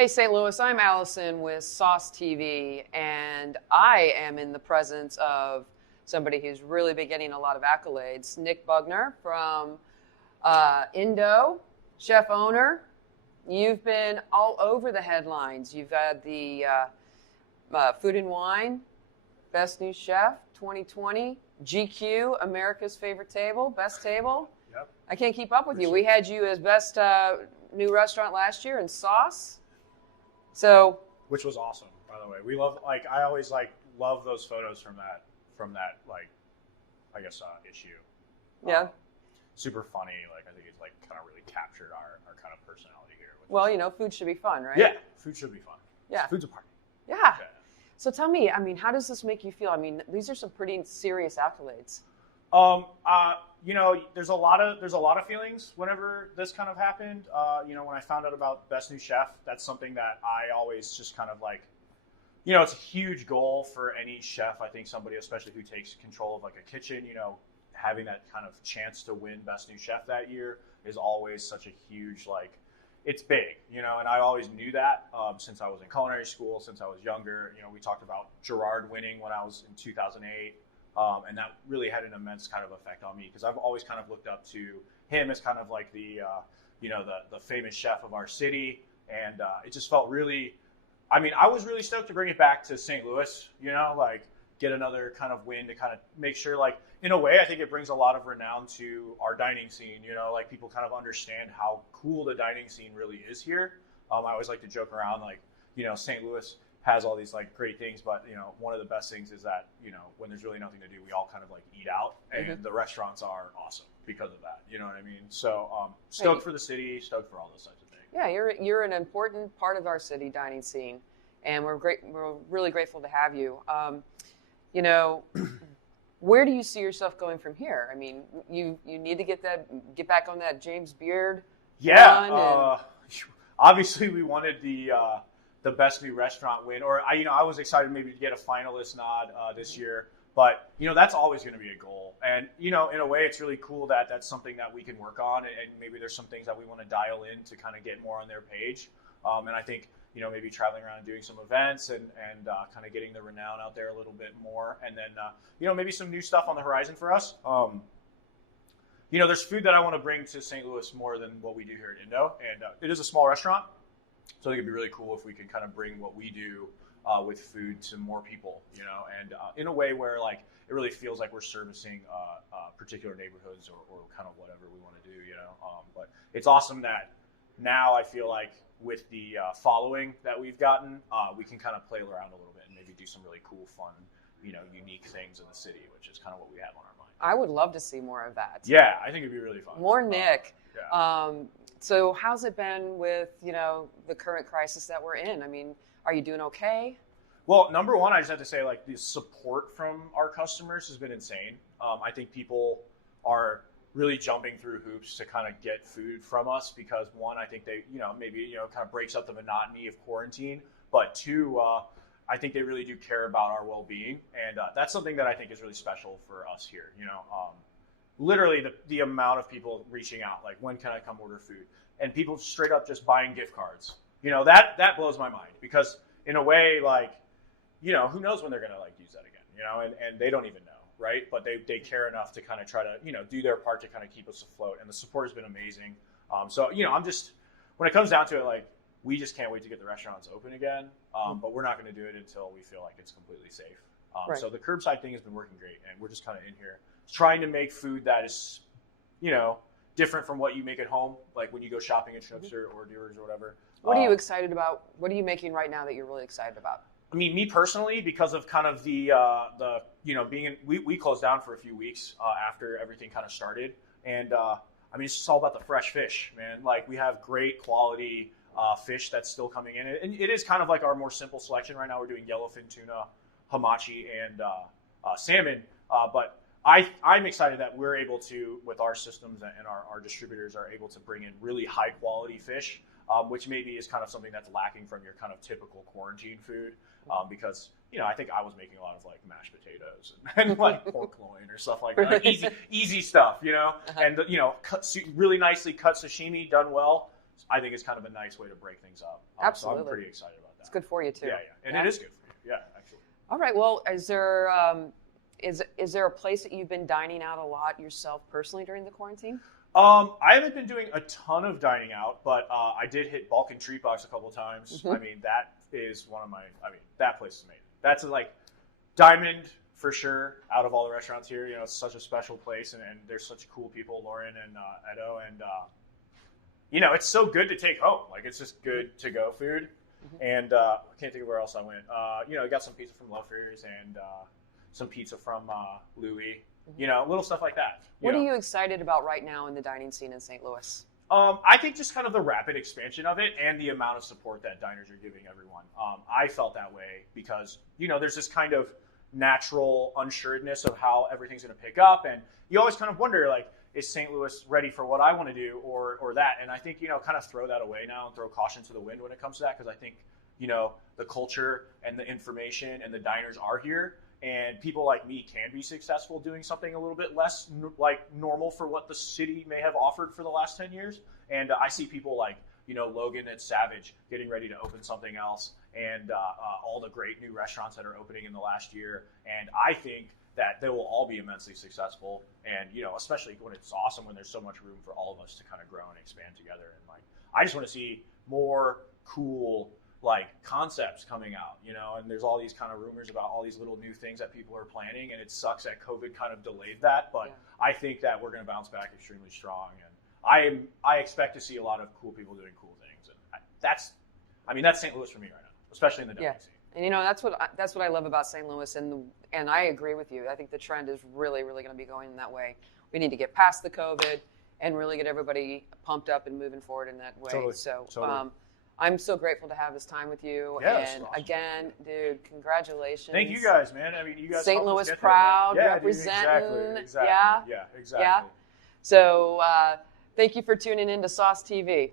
Hey, St. Louis, I'm Allison with SauceTV, and I am in the presence of somebody who's really been getting a lot of accolades. Nick Bognar from Indo, chef owner. You've been all over the headlines. You've had the Food and Wine, Best New Chef 2020, GQ, America's Favorite Table, Best Table. Yep. I can't keep up with you. We had you as Best New Restaurant last year in Sauce. So, which was awesome, by the way. We love, I always love those photos from that issue. Yeah. Super funny. I think it's kind of really captured our kind of personality here. Well, food should be fun, right? Yeah, food should be fun. Yeah. Food's a party. Yeah. So tell me, how does this make you feel? These are some pretty serious accolades. There's a lot of feelings whenever this kind of happened. When I found out about Best New Chef, that's something that I always just kind of it's a huge goal for any chef. I think somebody, especially who takes control of a kitchen, having that kind of chance to win Best New Chef that year is always such a huge, it's big, and I always knew that since I was in culinary school, since I was younger. We talked about Gerard winning when I was in 2008. And that really had an immense kind of effect on me because I've always kind of looked up to him as kind of the famous chef of our city. And it just felt really, I was really stoked to bring it back to St. Louis, get another kind of win to kind of make sure, in a way, I think it brings a lot of renown to our dining scene, people kind of understand how cool the dining scene really is here. I always like to joke around, St. Louis has all these great things, but one of the best things is that when there's really nothing to do, we all kind of eat out, and the restaurants are awesome because of that. You know what I mean? So stoked for the city, stoked for all those types of things. Yeah, you're an important part of our city dining scene, and we're really grateful to have you. Where do you see yourself going from here? You need to get back on that James Beard. Yeah, obviously we wanted the Best New Restaurant win, or I was excited maybe to get a finalist nod this year, but that's always going to be a goal. And in a way, it's really cool that that's something that we can work on, and maybe there's some things that we want to dial in to kind of get more on their page. And I think maybe traveling around and doing some events and kind of getting the renown out there a little bit more, and then maybe some new stuff on the horizon for us. There's food that I want to bring to St. Louis more than what we do here at Indo, and it is a small restaurant. So I think it'd be really cool if we can kind of bring what we do with food to more people, and in a way where it really feels like we're servicing particular neighborhoods or kind of whatever we want to do, But it's awesome that now I feel like with the following that we've gotten, we can kind of play around a little bit and maybe do some really cool, fun, unique things in the city, which is kind of what we have on our mind. I would love to see more of that. Yeah, I think it'd be really fun. More Nick. Yeah. So how's it been with, the current crisis that we're in? Are you doing okay? Well, number one, I just have to say, the support from our customers has been insane. I think people are really jumping through hoops to kind of get food from us because, one, I think they, maybe, kind of breaks up the monotony of quarantine. But two, I think they really do care about our well-being. And that's something that I think is really special for us here, literally the amount of people reaching out, when can I come order food? And people straight up just buying gift cards. That blows my mind because in a way, who knows when they're going to use that again, and they don't even know, right? But they care enough to kind of try to, do their part to kind of keep us afloat. And the support has been amazing. So, I'm just, when it comes down to it, we just can't wait to get the restaurants open again. But we're not going to do it until we feel like it's completely safe. Right. So the curbside thing has been working great. And we're just kind of in here trying to make food that is, different from what you make at home, when you go shopping at Schnucks or Dewar's or whatever. What are you excited about? What are you making right now that you're really excited about? Me personally, because of kind of the being we closed down for a few weeks after everything kind of started, and it's just all about the fresh fish, man. We have great quality fish that's still coming in, and it is kind of our more simple selection right now. We're doing yellowfin tuna, hamachi, and salmon, but I'm excited that we're able to, with our systems and our distributors, are able to bring in really high quality fish, which maybe is kind of something that's lacking from your kind of typical quarantine food. Because I think I was making a lot of mashed potatoes and pork loin or stuff like that, easy stuff, and really nicely cut sashimi done well. I think it's kind of a nice way to break things up. Absolutely. So I'm pretty excited about that. It's good for you too. Yeah, and it is good for you. Yeah, actually. All right. Well, is there a place that you've been dining out a lot yourself personally during the quarantine? I haven't been doing a ton of dining out, but I did hit Balkan Treat Box a couple of times. Mm-hmm. I mean, that is one of my. I mean, that place is amazing. That's like diamond for sure. Out of all the restaurants here, you know, it's such a special place, and there's such cool people, Lauren and Edo, and you know, it's so good to take home. Like, it's just good to go food. Mm-hmm. And I can't think of where else I went. You know, I got some pizza from Loafers and some pizza from Louis. You know, little stuff like that. What are you excited about right now in the dining scene in St. Louis? I think just kind of the rapid expansion of it and the amount of support that diners are giving everyone. I felt that way because, you know, there's this kind of natural unsureness of how everything's going to pick up. And you always kind of wonder, like, is St. Louis ready for what I want to do or that? And I think, you know, kind of throw that away now and throw caution to the wind when it comes to that, because I think, you know, the culture and the information and the diners are here. And people like me can be successful doing something a little bit less like normal for what the city may have offered for the last 10 years. And I see people like, you know, Logan at Savage getting ready to open something else, and all the great new restaurants that are opening in the last year. And I think that they will all be immensely successful. And, you know, especially when it's awesome when there's so much room for all of us to kind of grow and expand together. And like, I just want to see more cool like concepts coming out, you know, and there's all these kind of rumors about all these little new things that people are planning, and it sucks that COVID kind of delayed that, but yeah. I think that we're going to bounce back extremely strong, and I expect to see a lot of cool people doing cool things, and that's St. Louis for me right now, especially in the dining scene. And you know, that's what I love about St. Louis, and I agree with you. I think the trend is really, really going to be going in that way. We need to get past the COVID and really get everybody pumped up and moving forward in that way. Totally. So. Totally. I'm so grateful to have this time with you. Yeah, and awesome. Again, dude, congratulations. Thank you guys, man. I mean, you guys. St. Louis proud, there, representing. Dude, exactly. Yeah, Yeah, exactly. Yeah. So thank you for tuning in to SauceTV.